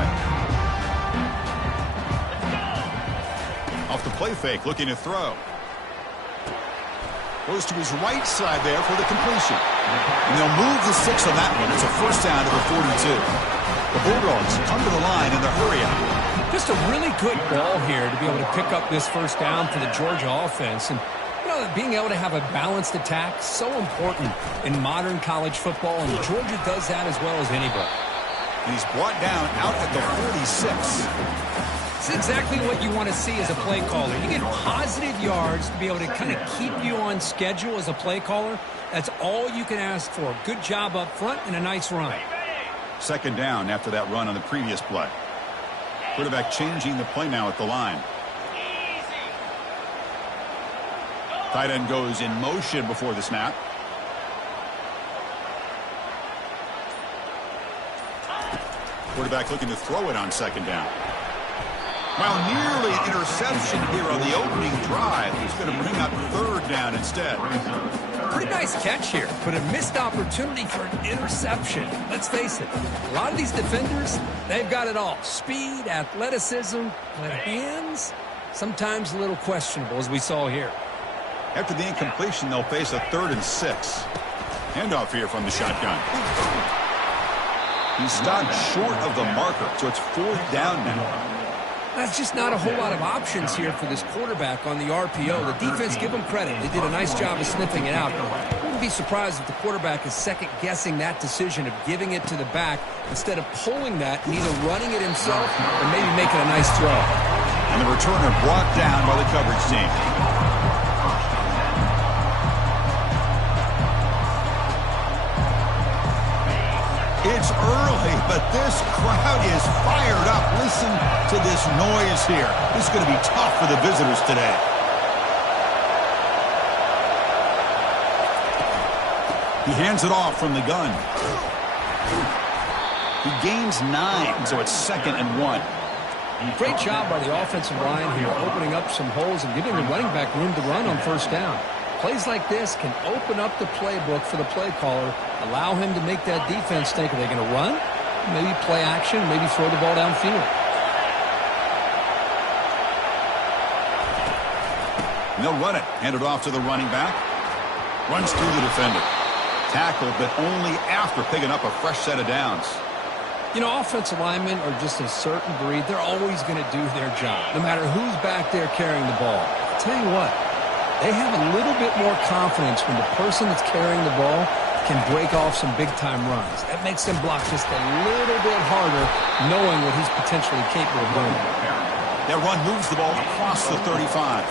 play. Off the play fake, looking to throw. Goes to his right side there for the completion. And they'll move the 6 on that one. It's a first down to the 42. The Bulldogs come to the line in the hurry up. Just a really good ball here to be able to pick up this first down for the Georgia offense. And, you know, being able to have a balanced attack, so important in modern college football. And Georgia does that as well as anybody. And he's brought down out at the 46. It's exactly what you want to see as a play caller. You get positive yards to be able to kind of keep you on schedule as a play caller. That's all you can ask for. Good job up front and a nice run. Second down after that run on the previous play. Quarterback changing the play now at the line. Tight end goes in motion before the snap. Quarterback looking to throw it on second down. Well, nearly an interception here on the opening drive. He's going to bring up third down instead. Pretty nice catch here, but a missed opportunity for an interception. Let's face it, a lot of these defenders, they've got it all. Speed, athleticism, but hands, sometimes a little questionable, as we saw here. After the incompletion, they'll face a 3rd and 6. Handoff here from the shotgun. He's stopped short of the marker, so it's 4th down now. That's just not a whole lot of options here for this quarterback on the RPO. The defense, give them credit. They did a nice job of sniffing it out. I wouldn't be surprised if the quarterback is second-guessing that decision of giving it to the back instead of pulling that and either running it himself or maybe making a nice throw. And the returner brought down by the coverage team. It's early, but this crowd is fired up. Listen to this noise here. This is going to be tough for the visitors today. He hands it off from the gun. He gains 9, so it's 2nd and 1. Great job by the offensive line here, opening up some holes and giving the running back room to run on first down. Plays like this can open up the playbook for the play caller, allow him to make that defense think, are they going to run? Maybe play action, maybe throw the ball downfield. And they'll run it. Hand it off to the running back. Runs through the defender. Tackled, but only after picking up a fresh set of downs. You know, offensive linemen are just a certain breed. They're always going to do their job, no matter who's back there carrying the ball. I'll tell you what. They have a little bit more confidence when the person that's carrying the ball can break off some big-time runs. That makes them block just a little bit harder, knowing what he's potentially capable of doing. That run moves the ball across the 35.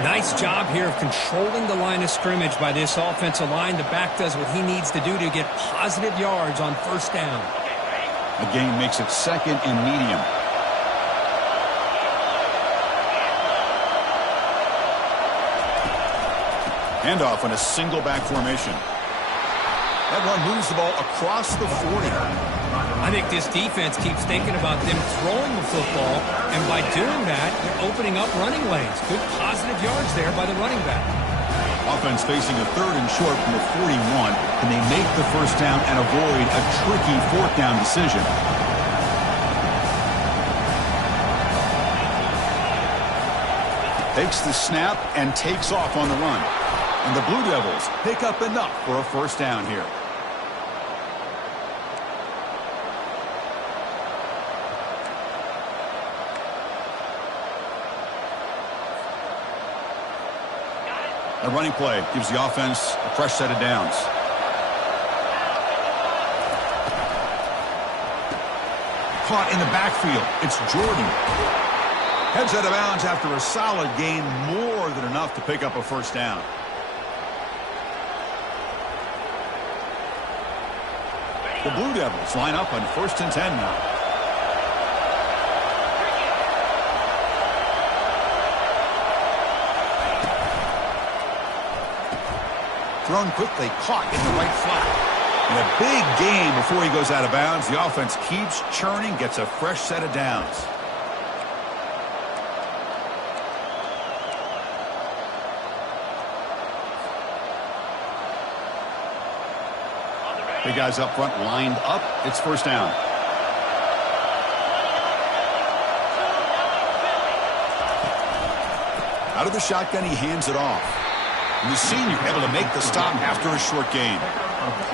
Nice job here of controlling the line of scrimmage by this offensive line. The back does what he needs to do to get positive yards on first down. The gain makes it 2nd and medium. Handoff on a single back formation. That run moves the ball across the 40. I think this defense keeps thinking about them throwing the football, and by doing that, they're opening up running lanes. Good positive yards there by the running back. Offense facing a 3rd and short from the 41. Can they make the first down and avoid a tricky 4th down decision? Takes the snap and takes off on the run. And the Blue Devils pick up enough for a first down here. A running play gives the offense a fresh set of downs. Caught in the backfield. It's Jordan. Heads out of bounds after a solid gain, more than enough to pick up a first down. The Blue Devils line up on 1st and 10 now. Thrown quickly, caught in the right flat. And a big gain before he goes out of bounds. The offense keeps churning, gets a fresh set of downs. Big guys up front lined up. It's first down. Out of the shotgun, he hands it off. And the senior able to make the stop after a short gain.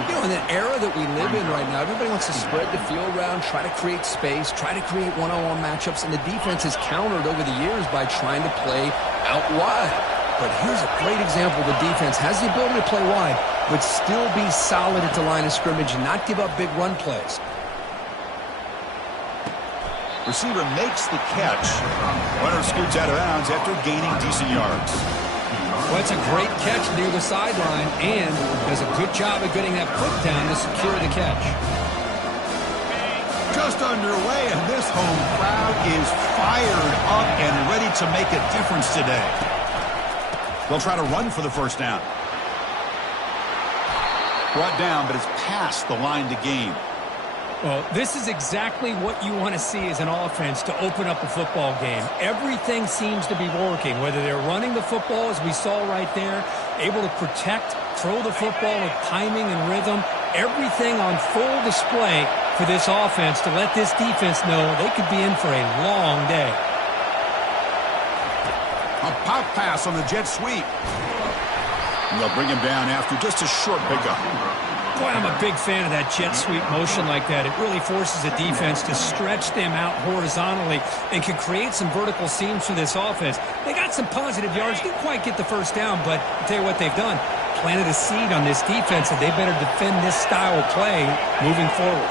You know, in the era that we live in right now, everybody wants to spread the field around, try to create space, try to create one-on-one matchups, and the defense has countered over the years by trying to play out wide. But here's a great example. The defense has the ability to play wide, but still be solid at the line of scrimmage and not give up big run plays. Receiver makes the catch. Runner scoots out of bounds after gaining decent yards. Well, it's a great catch near the sideline and does a good job of getting that foot down to secure the catch. Just underway, and this home crowd is fired up and ready to make a difference today. They'll try to run for the first down. Brought down, but it's past the line to gain. Well, this is exactly what you want to see as an offense to open up a football game. Everything seems to be working, whether they're running the football, as we saw right there, able to protect, throw the football with timing and rhythm, everything on full display for this offense to let this defense know they could be in for a long day. A pop pass on the jet sweep. And they'll bring him down after just a short pickup. Boy, I'm a big fan of that jet sweep motion like that. It really forces the defense to stretch them out horizontally and can create some vertical seams for this offense. They got some positive yards. Didn't quite get the first down, but I'll tell you what they've done. Planted a seed on this defense that they better defend this style of play moving forward.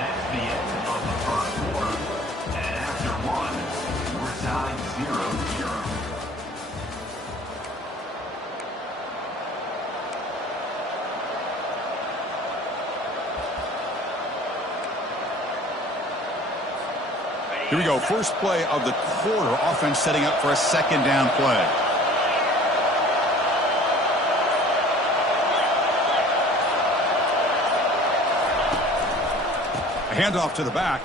That's the end of the first quarter. And after one, we're tied 0-0. Here we go. First play of the quarter. Offense setting up for a second down play. A handoff to the back.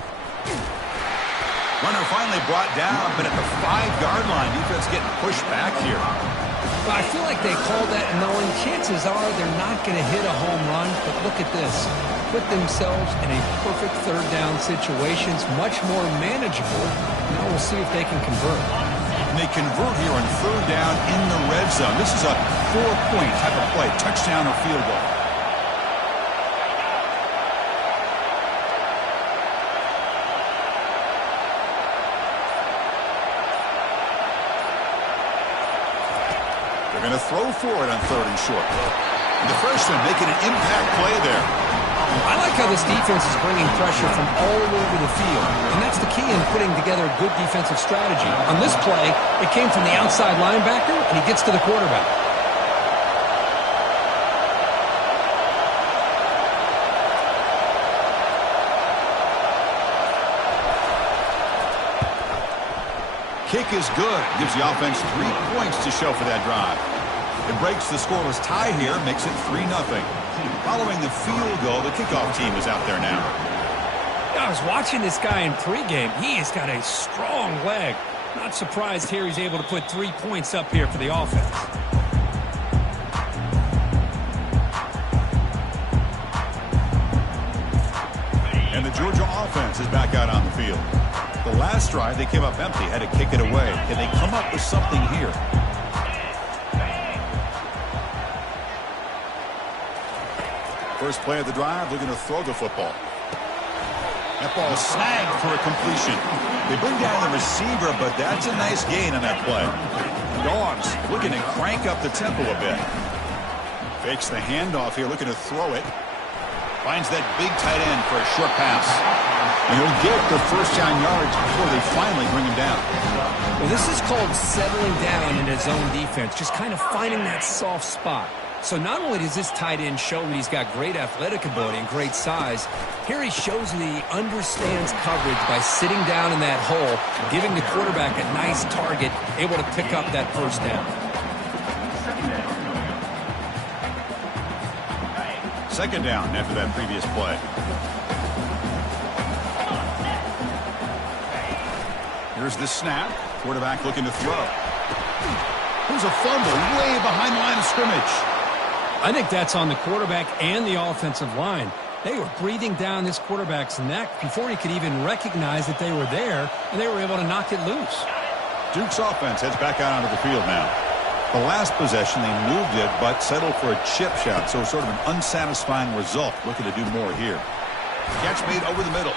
Runner finally brought down, but at the 5-yard line, defense getting pushed back here. Well, I feel like they called that knowing chances are they're not going to hit a home run, but look at this. Put themselves in a perfect third down situation. It's much more manageable. Now we'll see if they can convert. And they convert here on third down in the red zone. This is a 4-point type of play, touchdown or field goal. They're going to throw for it on third and short. And the freshman making an impact play there. I like how this defense is bringing pressure from all over the field, and that's the key in putting together a good defensive strategy. On this play, it came from the outside linebacker, and he gets to the quarterback. Kick is good. Gives the offense 3 points to show for that drive. It breaks the scoreless tie here, makes it 3-0. Following the field goal, the kickoff team is out there now. I was watching this guy in pregame. He has got a strong leg. Not surprised here he's able to put 3 points up here for the offense. And the Georgia offense is back out on the field. The last drive, they came up empty, had to kick it away. Can they come up with something here? First play of the drive, they're going to throw the football. That ball snagged for a completion. They bring down the receiver, but that's a nice gain on that play. Dogs looking to crank up the tempo a bit. Fakes the handoff here, looking to throw it. Finds that big tight end for a short pass. And he'll get the first down yards before they finally bring him down. Well, this is called settling down in his own defense, just kind of finding that soft spot. So not only does this tight end show that he's got great athletic ability and great size, here he shows that he understands coverage by sitting down in that hole, giving the quarterback a nice target, able to pick up that first down. Second down after that previous play. Here's the snap. Quarterback looking to throw. Here's a fumble way behind the line of scrimmage. I think that's on the quarterback and the offensive line. They were breathing down this quarterback's neck before he could even recognize that they were there, and they were able to knock it loose. Duke's offense heads back out onto the field now. The last possession, they moved it, but settled for a chip shot, so sort of an unsatisfying result. Looking to do more here. Catch made over the middle.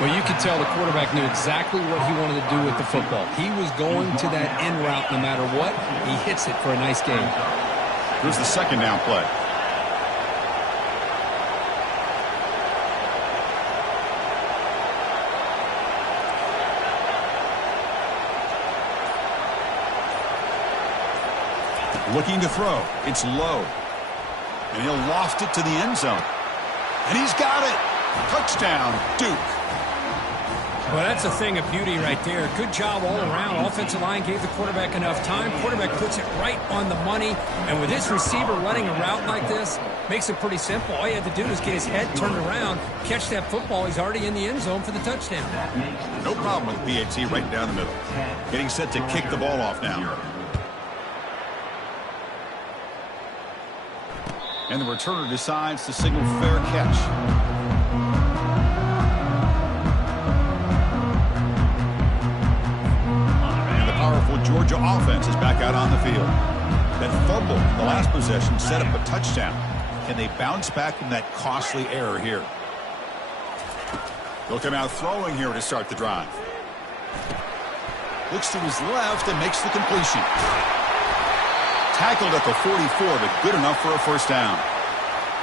Well, you could tell the quarterback knew exactly what he wanted to do with the football. He was going to that in route no matter what. He hits it for a nice gain. Here's the second down play. Looking to throw. It's low. And he'll loft it to the end zone. And he's got it. Touchdown, Duke. Well, that's a thing of beauty right there. Good job all around. Offensive line gave the quarterback enough time. Quarterback puts it right on the money. And with this receiver running a route like this, makes it pretty simple. All you have to do is get his head turned around, catch that football. He's already in the end zone for the touchdown. No problem with PAT right down the middle. Getting set to kick the ball off now. And the returner decides to signal fair catch. And the powerful Georgia offense is back out on the field. That fumble in the last possession set up a touchdown. Can they bounce back from that costly error here? They'll come out throwing here to start the drive. Looks to his left and makes the completion. Tackled at the 44, but good enough for a first down.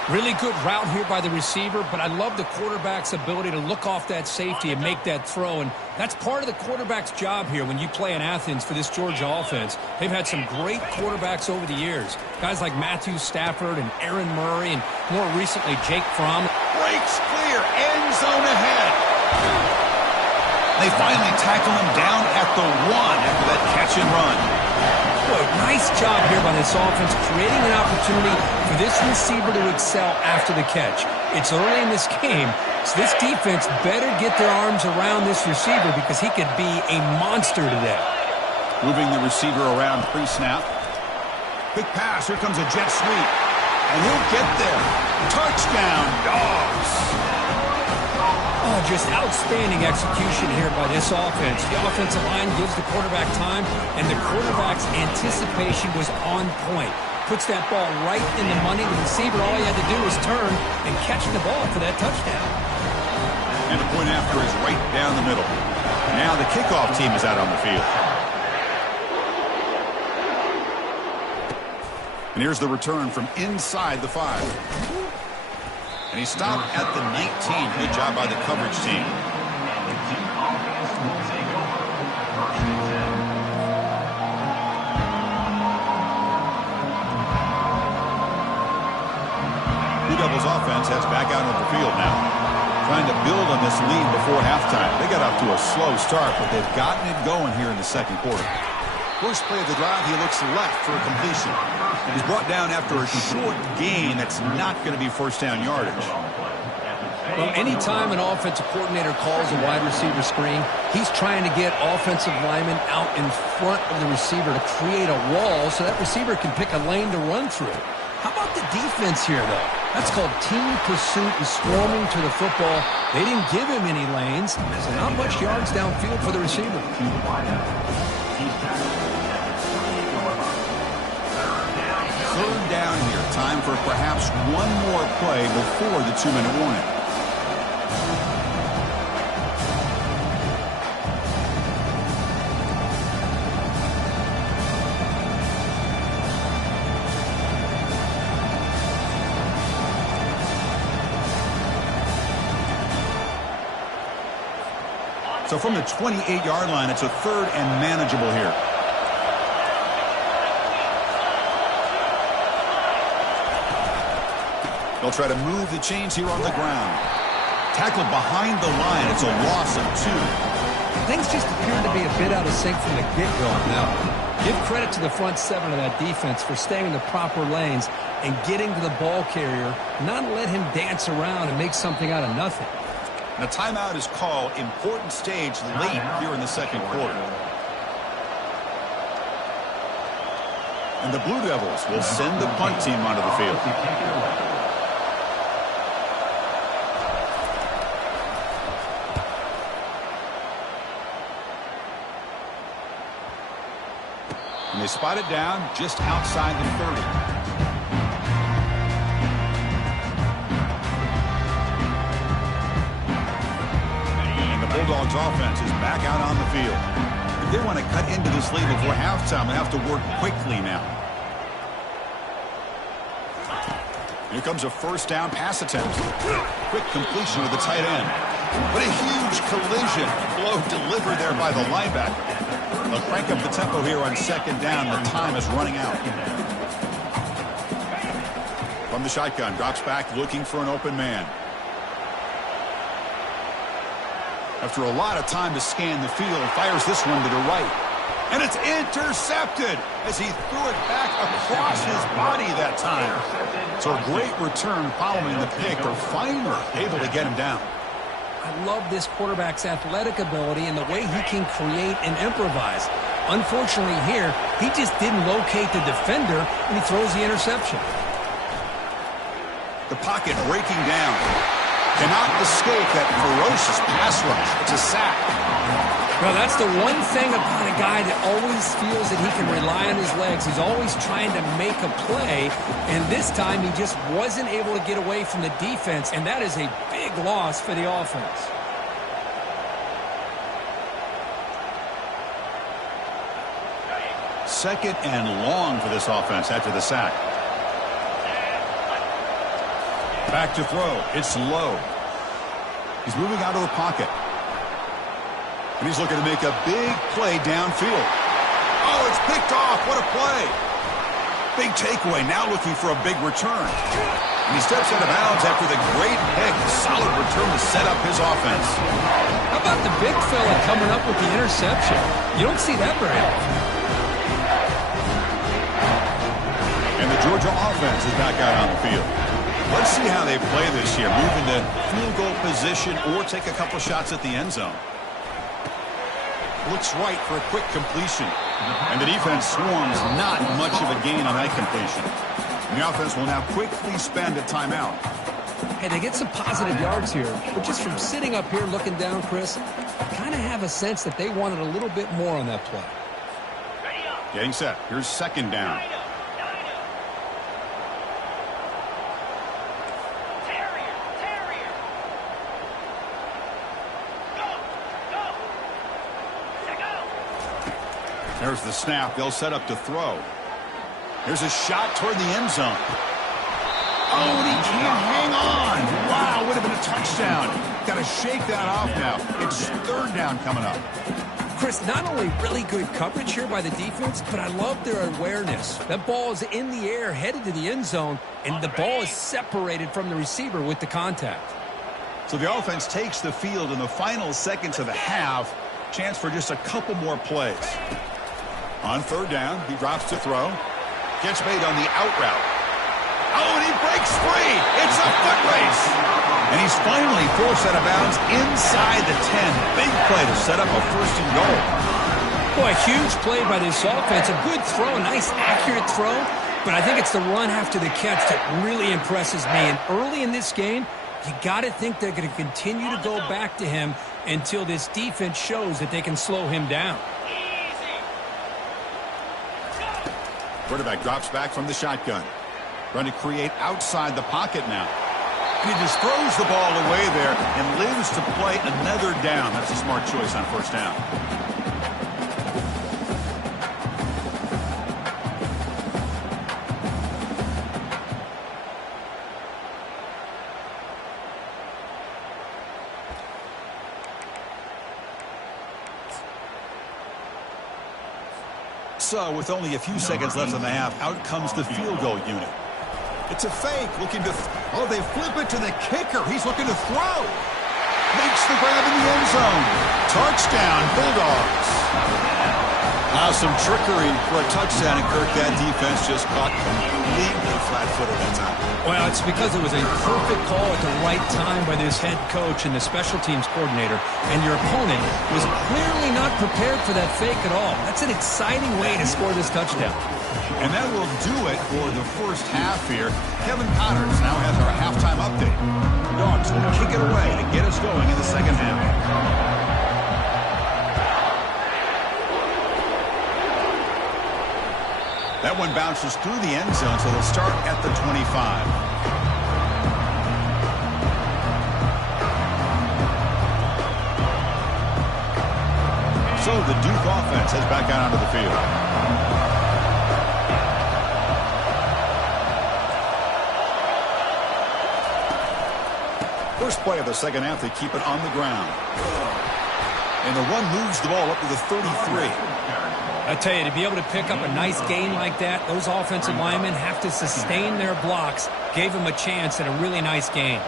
Really good route here by the receiver, but I love the quarterback's ability to look off that safety and make that throw. And that's part of the quarterback's job here when you play in Athens for this Georgia offense. They've had some great quarterbacks over the years. Guys like Matthew Stafford and Aaron Murray and more recently Jake Fromm. Breaks clear, end zone ahead. They finally tackle him down at the 1 after that catch and run. Boy, nice job here by this offense, creating an opportunity for this receiver to excel after the catch. It's early in this game, so this defense better get their arms around this receiver because he could be a monster today. Moving the receiver around pre-snap. Quick pass, here comes a jet sweep. And he'll get there. Touchdown, Dogs. Oh, just outstanding execution here by this offense. The offensive line gives the quarterback time, and the quarterback's anticipation was on point. Puts that ball right in the money. The receiver, all he had to do was turn and catch the ball for that touchdown. And the point after is right down the middle. Now the kickoff team is out on the field. And here's the return from inside the 5. And he stopped at the 19. Good job by the coverage team. Blue Devils offense heads back out on the field now. Trying to build on this lead before halftime. They got off to a slow start, but they've gotten it going here in the second quarter. First play of the drive, he looks left for a completion. He's brought down after a short gain that's not going to be first down yardage. Well, anytime an offensive coordinator calls a wide receiver screen, he's trying to get offensive linemen out in front of the receiver to create a wall so that receiver can pick a lane to run through. How about the defense here, though? That's called team pursuit and swarming to the football. They didn't give him any lanes, so not much yards downfield for the receiver. Third down here. Time for perhaps one more play before the 2-minute warning. So from the 28-yard line, it's a third and manageable here. They'll try to move the chains here on the ground. Tackled behind the line. It's a loss of 2. Things just appear to be a bit out of sync from the get-go now. Give credit to the front 7 of that defense for staying in the proper lanes and getting to the ball carrier, not let him dance around and make something out of nothing. And a timeout is called. Important stage late here in the second quarter. And the Blue Devils will send the punt team onto the field. spot it down just outside the 30. And the Bulldogs offense is back out on the field. If they want to cut into this lead before halftime, they have to work quickly now. Here comes a first down pass attempt. Quick completion with the tight end. What a huge collision blow delivered there by the linebacker. They'll crank up the tempo here on second down. The time is running out. From the shotgun, drops back looking for an open man. After a lot of time to scan the field, fires this one to the right. And it's intercepted as he threw it back across his body that time. So a great return following the pick, but finally able to get him down. I love this quarterback's athletic ability and the way he can create and improvise. Unfortunately here, he just didn't locate the defender and he throws the interception. The pocket breaking down. Cannot escape that ferocious pass rush. It's a sack. Well, that's the one thing about a guy that always feels that he can rely on his legs. He's always trying to make a play, and this time he just wasn't able to get away from the defense, and that is a big loss for the offense. Second and long for this offense after the sack. Back to throw. It's low. He's moving out of the pocket. And he's looking to make a big play downfield. Oh, it's picked off. What a play. Big takeaway. Now looking for a big return. And he steps out of bounds after the great pick. Solid return to set up his offense. How about the big fella coming up with the interception? You don't see that very often. And the Georgia offense is back out on the field. Let's see how they play this year. Move into field goal position or take a couple shots at the end zone. Looks right for a quick completion. And the defense swarms not much of a gain on that completion. And the offense will now quickly spend a timeout. Hey, they get some positive yards here, but just from sitting up here looking down, Chris, I kind of have a sense that they wanted a little bit more on that play. Getting set. Here's second down. There's the snap. They'll set up to throw. Here's a shot toward the end zone. Oh, and he can't hang on. Wow, would have been a touchdown. Got to shake that off now. It's third down coming up. Chris, not only really good coverage here by the defense, but I love their awareness. That ball is in the air, headed to the end zone, and the ball is separated from the receiver with the contact. So the offense takes the field in the final seconds of the half. Chance for just a couple more plays. On third down, he drops to throw. Gets made on the out route. Oh, and he breaks free. It's a foot race. And he's finally forced out of bounds inside the 10. Big play to set up a first and goal. Boy, a huge play by this offense. A good throw, a nice accurate throw. But I think it's the run after the catch that really impresses me. And early in this game, you got to think they're going to continue to go back to him until this defense shows that they can slow him down. Quarterback drops back from the shotgun. Trying to create outside the pocket now. And he just throws the ball away there and lives to play another down. That's a smart choice on first down. So, with only a few seconds left in the half, out comes the field goal unit. It's a fake, looking to... Oh, they flip it to the kicker. He's looking to throw. Makes the grab in the end zone. Touchdown, Bulldogs. Now some trickery for a touchdown, and Kirk, that defense just caught completely flat-footed that time. Well, it's because it was a perfect call at the right time by this head coach and the special teams coordinator, and your opponent was clearly not prepared for that fake at all. That's an exciting way to score this touchdown. And that will do it for the first half here. Kevin Connors now has our halftime update. Dogs will kick it away to get us going in the second half. That one bounces through the end zone, so they'll start at the 25. So the Duke offense heads back out onto the field. First play of the second half, they keep it on the ground. And the run moves the ball up to the 33. I tell you, to be able to pick up a nice gain like that, those offensive linemen have to sustain their blocks. Gave them a chance at a really nice gain.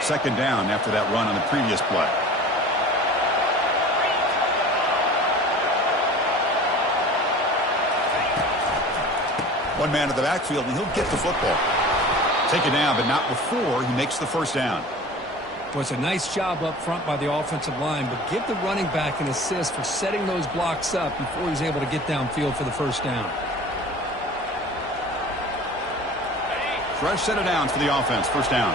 Second down after that run on the previous play. One man in the backfield, and he'll get the football. Taken down, but not before he makes the first down. Well, it's a nice job up front by the offensive line, but give the running back an assist for setting those blocks up before he's able to get downfield for the first down. Fresh set of downs for the offense. First down.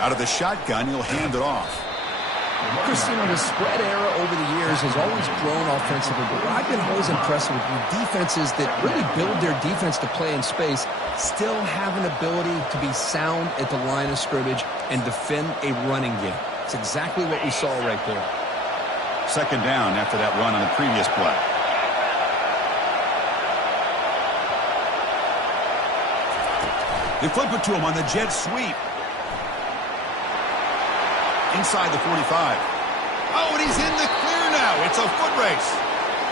Out of the shotgun, he'll hand it off. Chris, you know, the spread era over the years has always grown offensively, but what I've been always impressed with defenses that really build their defense to play in space still have an ability to be sound at the line of scrimmage and defend a running game. It's exactly what we saw right there. Second down after that run on the previous play. They flip it to him on the jet sweep. Inside the 45. Oh, and he's in the clear now. It's a foot race.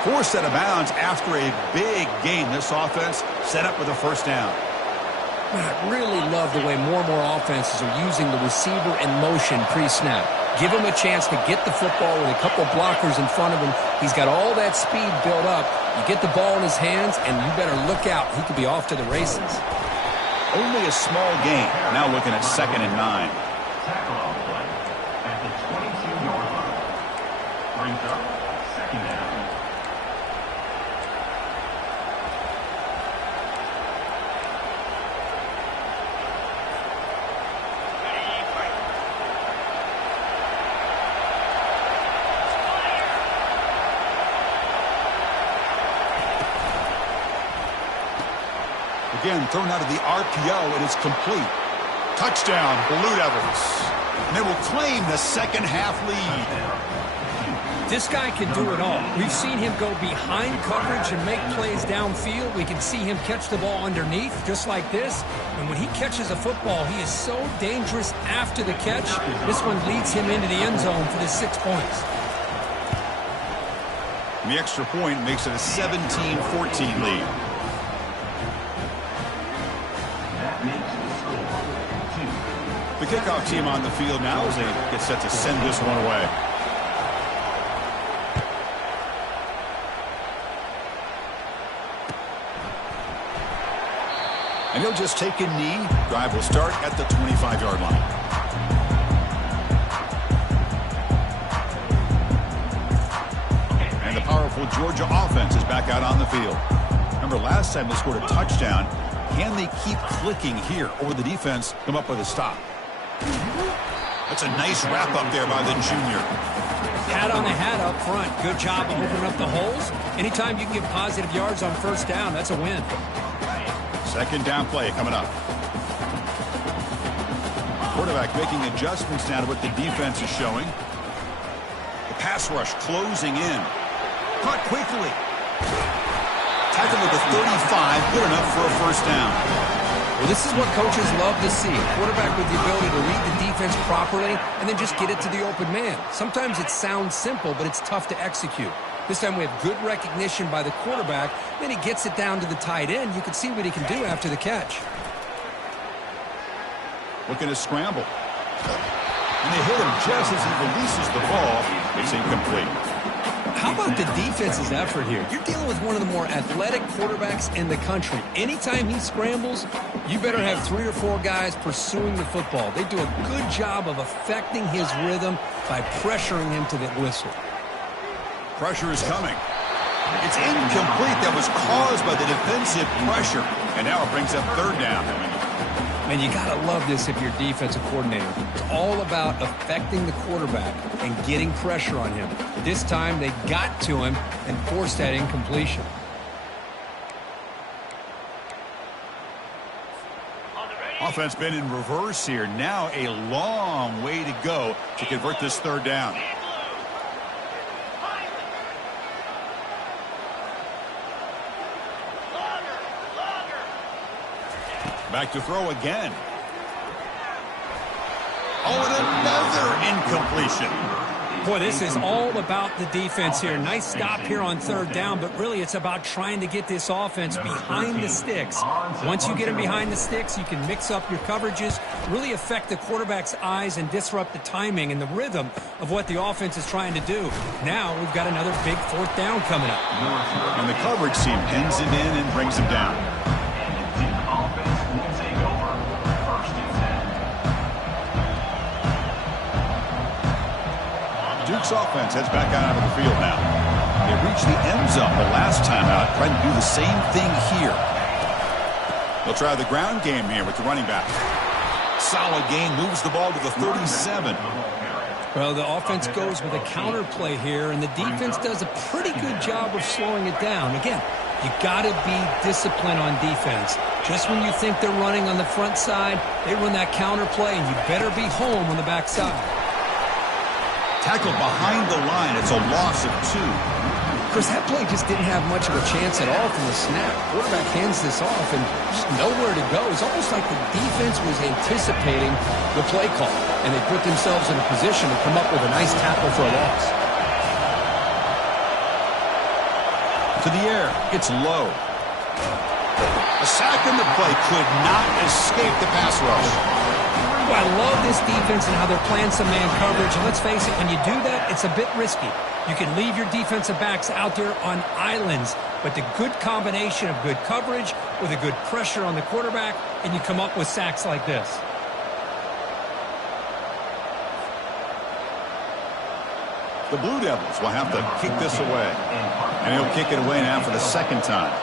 Forced out of bounds after a big gain. This offense set up with a first down. I really love the way more and more offenses are using the receiver in motion pre-snap. Give him a chance to get the football with a couple blockers in front of him. He's got all that speed built up. You get the ball in his hands, and you better look out. He could be off to the races. Only a small gain. Now looking at 2nd and 9. Tackle on the play at the 22-yard line. Brings up second down. Again, thrown out of the RPO, and it's complete. Touchdown, Blue Devils. And they will claim the second half lead. This guy can do it all. We've seen him go behind coverage and make plays downfield. We can see him catch the ball underneath, just like this. And when he catches a football, he is so dangerous after the catch. This one leads him into the end zone for the 6 points. And the extra point makes it a 17-14 lead. The kickoff team on the field now as they get set to send this one away. And he'll just take a knee. Drive will start at the 25-yard line. And the powerful Georgia offense is back out on the field. Remember, last time they scored a touchdown. Can they keep clicking here, or will the defense come up with a stop? That's a nice wrap up there by the junior. Hat on the hat up front. Good job of opening up the holes. Anytime you can get positive yards on first down, that's a win. Second down play coming up. Quarterback making adjustments now to what the defense is showing. The pass rush closing in. Caught quickly. Tackle at the 35, good enough for a first down. Well, this is what coaches love to see. A quarterback with the ability to read the defense properly and then just get it to the open man. Sometimes it sounds simple, but it's tough to execute. This time we have good recognition by the quarterback. Then he gets it down to the tight end. You can see what he can do after the catch. Looking to scramble. And they hit him just as he releases the ball. It's incomplete. How about the defense's effort here? You're dealing with one of the more athletic quarterbacks in the country. Anytime he scrambles, you better have 3 or 4 guys pursuing the football. They do a good job of affecting his rhythm by pressuring him to the whistle. Pressure is coming. It's incomplete. That was caused by the defensive pressure. And now it brings up third down. And you got to love this if you're defensive coordinator. It's all about affecting the quarterback and getting pressure on him. This time they got to him and forced that incompletion. Offense been in reverse here. Now a long way to go to convert this third down. Back to throw again. Oh, and another incompletion. Boy, this is all about the defense here. Nice stop here on third down, but really it's about trying to get this offense behind the sticks. Once you get them behind the sticks, you can mix up your coverages, really affect the quarterback's eyes and disrupt the timing and the rhythm of what the offense is trying to do. Now we've got another big fourth down coming up. And the coverage team pins him in and brings him down. Duke's offense heads back out onto the field now. They reached the end zone the last time out, trying to do the same thing here. They'll try the ground game here with the running back. Solid gain, moves the ball to the 37. Well, the offense goes with a counter play here, and the defense does a pretty good job of slowing it down. Again, you got to be disciplined on defense. Just when you think they're running on the front side, they run that counter play, and you better be home on the back side. Tackled behind the line. It's a loss of 2. Chris, that play just didn't have much of a chance at all from the snap. Quarterback hands this off and just nowhere to go. It's almost like the defense was anticipating the play call, and they put themselves in a position to come up with a nice tackle for a loss. To the air. It's low. A sack in the play could not escape the pass rush. Well, I love this defense and how they're playing some man coverage. And let's face it, when you do that, it's a bit risky. You can leave your defensive backs out there on islands, but the good combination of good coverage with a good pressure on the quarterback, and you come up with sacks like this. The Blue Devils will have to kick this away. And he'll kick it away now for the second time.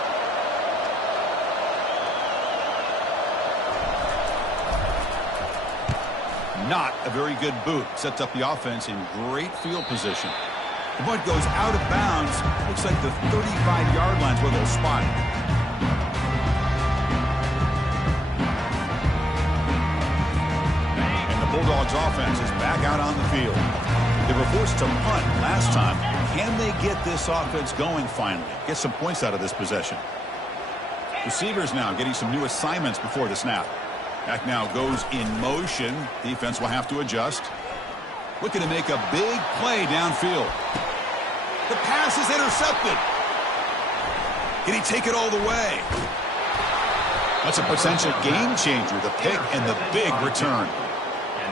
Not a very good boot. Sets up the offense in great field position. The punt goes out of bounds. Looks like the 35-yard line's where they'll spot it. And the Bulldogs offense is back out on the field. They were forced to punt last time. Can they get this offense going finally? Get some points out of this possession. Receivers now getting some new assignments before the snap. Back now goes in motion. Defense will have to adjust. Looking to make a big play downfield. The pass is intercepted. Can he take it all the way? That's a potential game changer. The pick and the big return.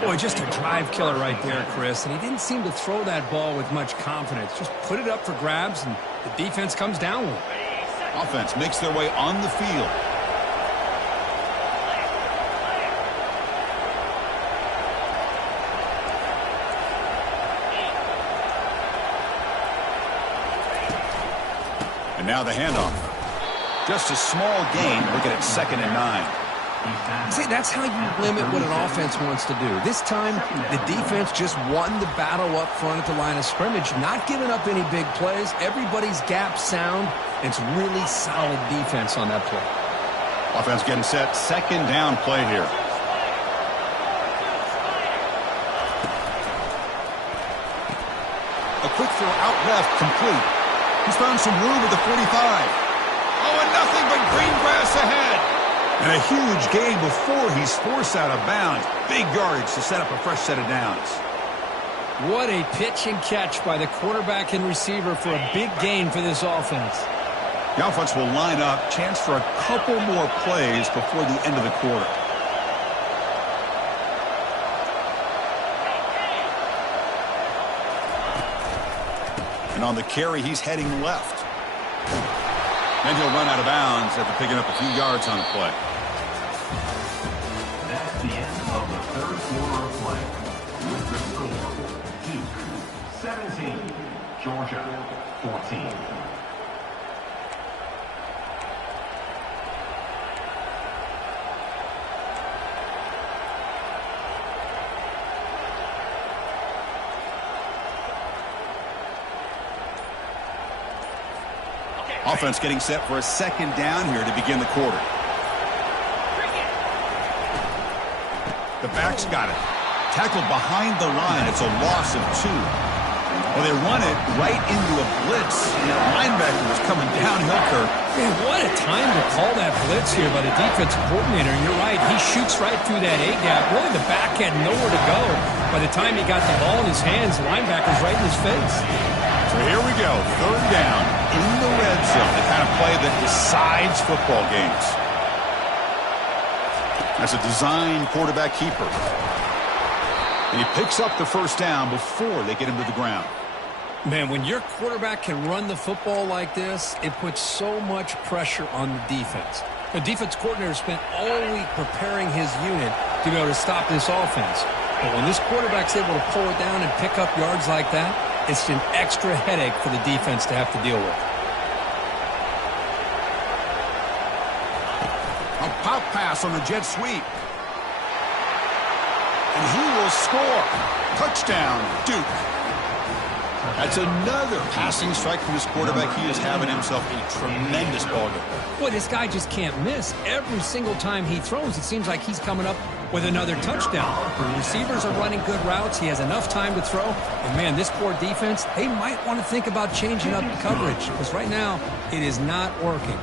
Boy, just a drive killer right there, Chris. And he didn't seem to throw that ball with much confidence. Just put it up for grabs, and the defense comes down with it. Offense makes their way on the field. And now the handoff. Just a small gain. Looking at 2nd and 9. See, that's how you limit what an offense wants to do. This time, the defense just won the battle up front at the line of scrimmage, not giving up any big plays. Everybody's gap sound. It's really solid defense on that play. Offense getting set. 2nd down play here. A quick throw out left, complete. He's found some room at the 45. Oh, and nothing but green grass ahead. And a huge gain before he's forced out of bounds. Big yardage to set up a fresh set of downs. What a pitch and catch by the quarterback and receiver for a big gain for this offense. The offense will line up. Chance for a couple more plays before the end of the quarter. And on the carry, he's heading left. Then he'll run out of bounds after picking up a few yards on the play. That's the end of the third quarter of play. With the score, Duke 17, Georgia 14. Offense getting set for a second down here to begin the quarter. The back's got it. Tackled behind the line. It's a loss of 2. Well, they run it right into a blitz. And that linebacker was coming downhill, Kirk. Man, what a time to call that blitz here by the defensive coordinator. And you're right, he shoots right through that A-gap. Really, the back had nowhere to go. By the time he got the ball in his hands, the linebacker's right in his face. So here we go. Third down in the red zone. The kind of play that decides football games. That's a design quarterback keeper. And he picks up the first down before they get him to the ground. Man, when your quarterback can run the football like this, it puts so much pressure on the defense. The defense coordinator spent all week preparing his unit to be able to stop this offense. But when this quarterback's able to pull it down and pick up yards like that, it's an extra headache for the defense to have to deal with. A pop pass on the jet sweep. And he will score. Touchdown, Duke. That's another passing strike from this quarterback. He is having himself a tremendous ballgame. Boy, this guy just can't miss. Every single time he throws, it seems like he's coming up with another touchdown. The receivers are running good routes. He has enough time to throw. And, man, this poor defense, they might want to think about changing up coverage because right now it is not working.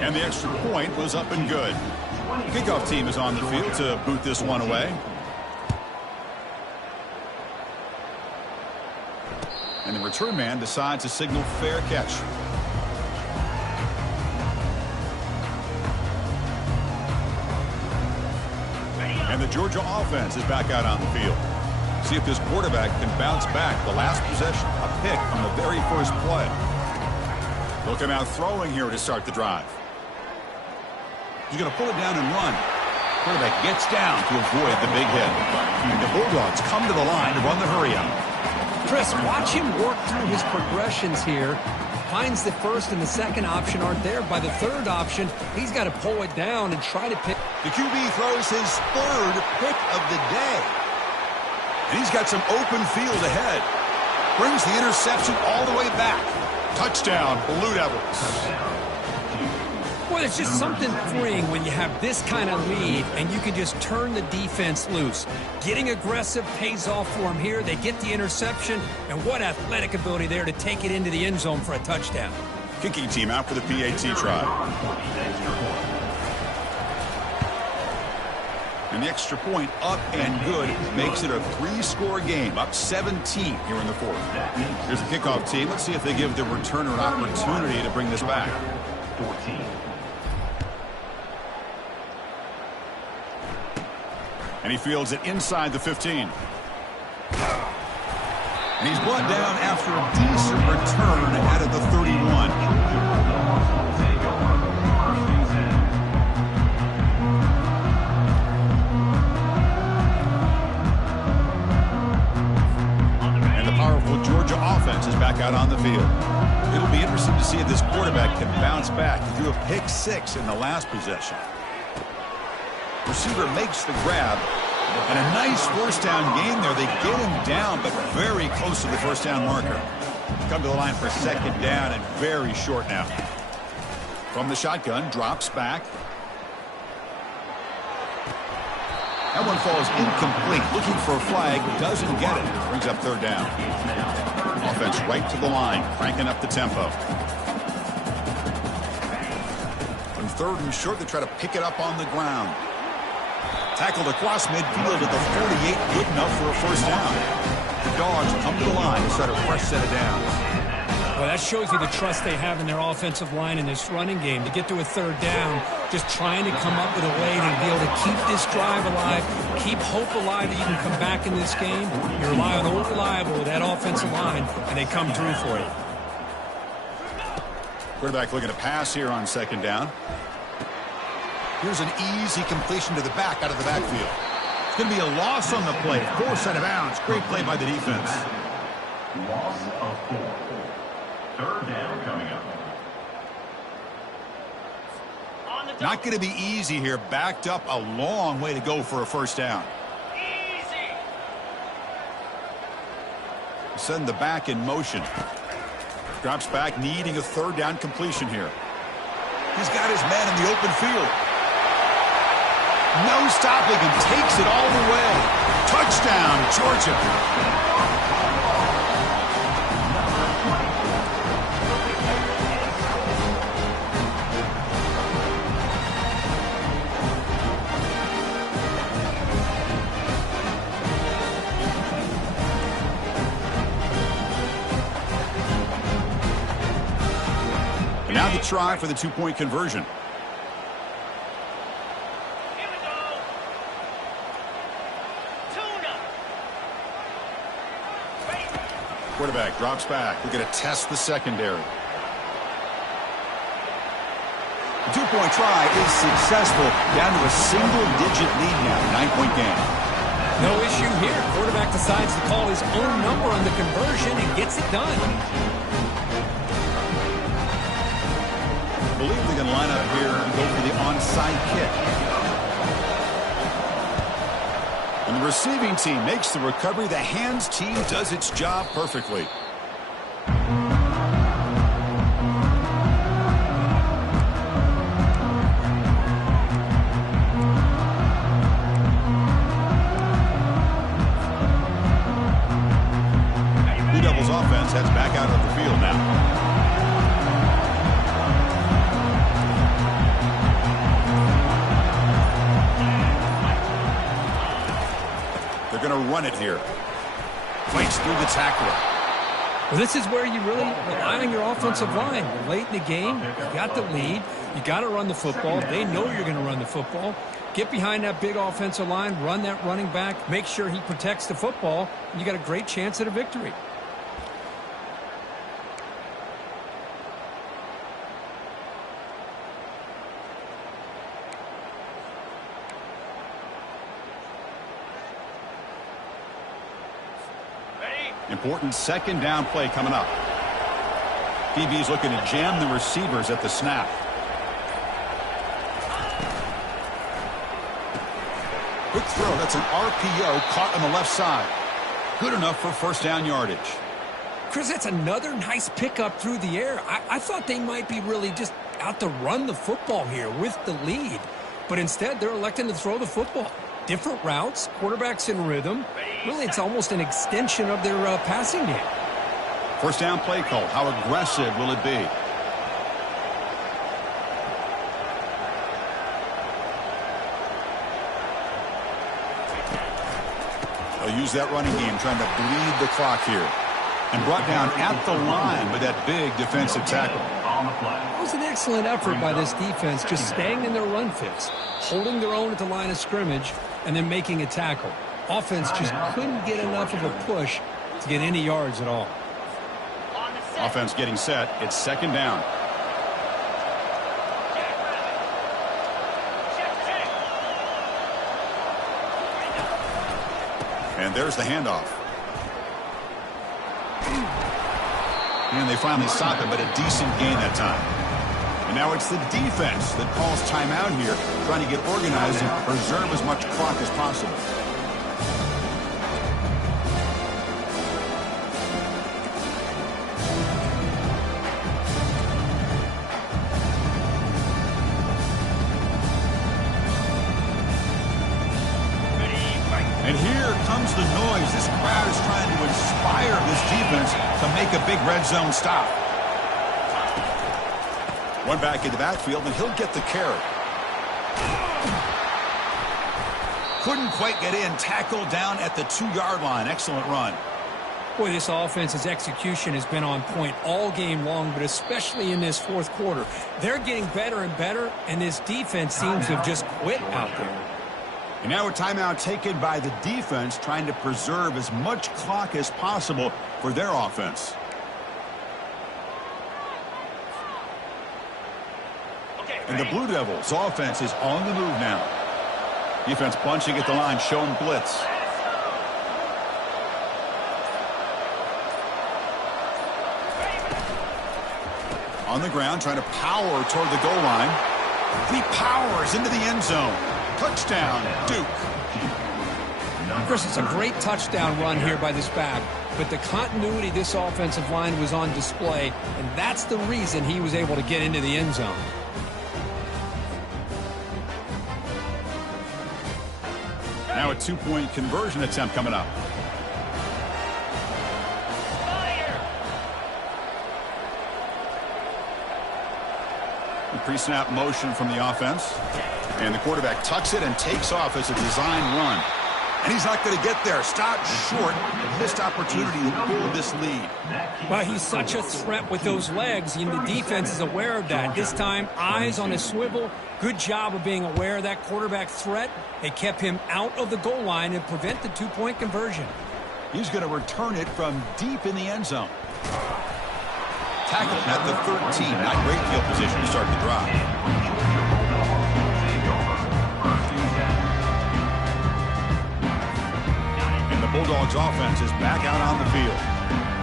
And the extra point was up and good. Kickoff team is on the field to boot this one away. And the return man decides to signal fair catch. And the Georgia offense is back out on the field. See if this quarterback can bounce back. The last possession, a pick on the very first play. They'll come out throwing here to start the drive. He's going to pull it down and run. Quarterback gets down to avoid the big hit. The Bulldogs come to the line to run the hurry out. Chris, watch him work through his progressions here. Finds the first and the second option aren't there. By the third option, he's got to pull it down and try to pick. The QB throws his third pick of the day. And he's got some open field ahead. Brings the interception all the way back. Touchdown, Blue Devils. Well, there's just something freeing when you have this kind of lead and you can just turn the defense loose. Getting aggressive pays off for them here. They get the interception, and what athletic ability there to take it into the end zone for a touchdown. Kicking team out for the PAT try. And the extra point up and good makes it a 3-score game, up 17 here in the fourth. Here's the kickoff team. Let's see if they give the returner an opportunity to bring this back. 14. And he fields it inside the 15. And he's brought down after a decent return out of the 31. And the powerful Georgia offense is back out on the field. It'll be interesting to see if this quarterback can bounce back. He threw a pick 6 in the last possession. Receiver makes the grab, and a nice first down gain there. They get him down, but very close to the first down marker. Come to the line for second down and very short now. From the shotgun, drops back. That one falls incomplete. Looking for a flag, doesn't get it. Brings up third down. Offense right to the line, cranking up the tempo. From third and short, they try to pick it up on the ground. Tackled across midfield at the 48, good enough for a first down. The Dogs come to the line to start a fresh set of downs. Well, that shows you the trust they have in their offensive line in this running game. To get to a third down, just trying to come up with a way to be able to keep this drive alive, keep hope alive that you can come back in this game. You rely on old reliable with that offensive line, and they come through for you. Quarterback looking to pass here on second down. Here's an easy completion to the back out of the backfield. It's going to be a loss on the play. 4 set of bounds. Great play by the defense. Loss of 4. Third down coming up. Not going to be easy here. Backed up a long way to go for a first down. Send the back in motion. Drops back, needing a third down completion here. He's got his man in the open field. No stopping him. Takes it all the way. Touchdown, Georgia. And now the try for the two-point conversion. Quarterback drops back. We're going to test the secondary. The two-point try is successful. Down to a single-digit lead now. 9-point game. No issue here. Quarterback decides to call his own number on the conversion and gets it done. I believe they're going to line up here and go for the onside kick. And the receiving team makes the recovery. The hands team does its job perfectly. Blue Devils offense heads back out of the field now. Going to run it here. Breaks through the tackler. Well, this is where you really rely on your offensive line. You're late in the game. You got the lead. You got to run the football. They know you're going to run the football. Get behind that big offensive line. Run that running back. Make sure he protects the football. And you got a great chance at a victory. Important second down play coming up. DB's looking to jam the receivers at the snap. Quick throw. That's an RPO caught on the left side. Good enough for first down yardage. Chris, that's another nice pickup through the air. I thought they might be really just out to run the football here with the lead. But instead, they're electing to throw the football. Different routes, quarterbacks in rhythm. Really, it's almost an extension of their passing game. First down play call. How aggressive will it be? They'll use that running game, trying to bleed the clock here. And brought down at the line with that big defensive tackle. It was an excellent effort by this defense, just staying in their run fits, holding their own at the line of scrimmage, and then making a tackle. Offense just couldn't get enough of a push to get any yards at all. Offense getting set. It's second down. And there's the handoff. And they finally stop it, but a decent gain that time. And now it's the defense that calls timeout here, trying to get organized and preserve as much clock as possible. And here comes the noise. This crowd is trying to inspire this defense to make a big red zone stop. One back in the backfield, and he'll get the carry. Couldn't quite get in. Tackled down at the 2-yard line. Excellent run. Boy, this offense's execution has been on point all game long, but especially in this fourth quarter. They're getting better and better, and this defense seems to have just quit out there. And now a timeout taken by the defense, trying to preserve as much clock as possible for their offense. And the Blue Devils offense is on the move now. Defense bunching at the line, showing blitz. On the ground, trying to power toward the goal line. And he powers into the end zone. Touchdown, Duke. Chris, it's a great touchdown run here by this back, but the continuity this offensive line was on display, and that's the reason he was able to get into the end zone. Now a two-point conversion attempt coming up. The pre-snap motion from the offense. And the quarterback tucks it and takes off as a design run. And he's not going to get there. Stopped short. A missed opportunity to build this lead. Well, he's such a threat with those legs, and the defense is aware of that. This time, eyes on a swivel. Good job of being aware of that quarterback threat. They kept him out of the goal line and prevent the two-point conversion. He's going to return it from deep in the end zone. Tackle at the 13. Not great field position to start the drive. Bulldogs offense is back out on the field.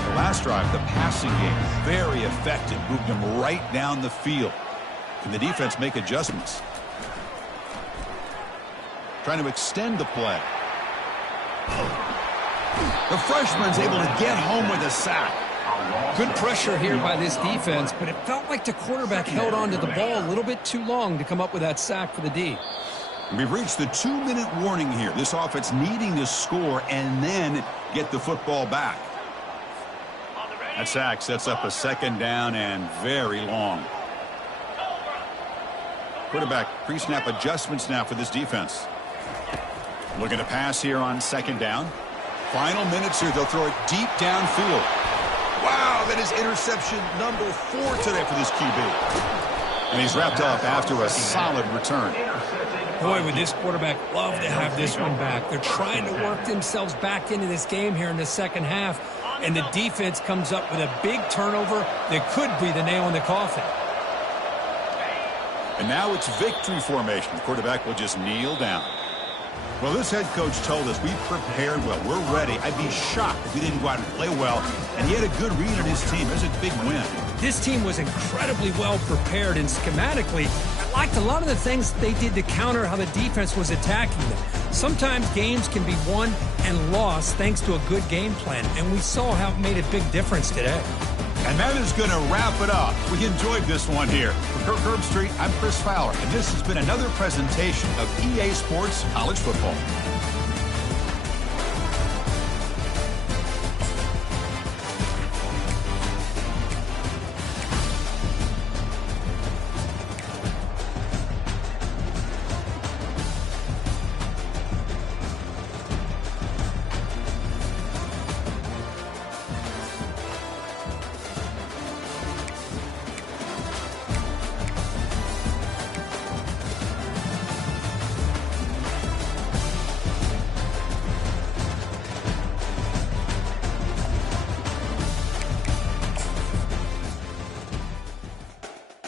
The last drive, the passing game, very effective. Moved them right down the field. Can the defense make adjustments? Trying to extend the play. The freshman's able to get home with a sack. Good pressure here by this defense, but it felt like the quarterback held on to the ball a little bit too long to come up with that sack for the D. We've reached the 2-minute warning here. This offense needing to score and then get the football back. That sack sets up a second down and very long. Quarterback pre-snap adjustments now for this defense. Looking to pass here on second down. Final minutes here. They'll throw it deep downfield. Wow, that is interception number 4 today for this QB. And he's wrapped up after a solid return. Boy, would this quarterback love to have this one back. They're trying to work themselves back into this game here in the second half, and the defense comes up with a big turnover that could be the nail in the coffin. And now it's victory formation. The quarterback will just kneel down. Well, this head coach told us we prepared well. We're ready. I'd be shocked if we didn't go out and play well. And he had a good read on his team. It was a big win. This team was incredibly well prepared, and schematically, I liked a lot of the things they did to counter how the defense was attacking them. Sometimes games can be won and lost thanks to a good game plan, and we saw how it made a big difference today. And that is going to wrap it up. We enjoyed this one here. For Kirk Herbstreit, I'm Chris Fowler, and this has been another presentation of EA Sports College Football.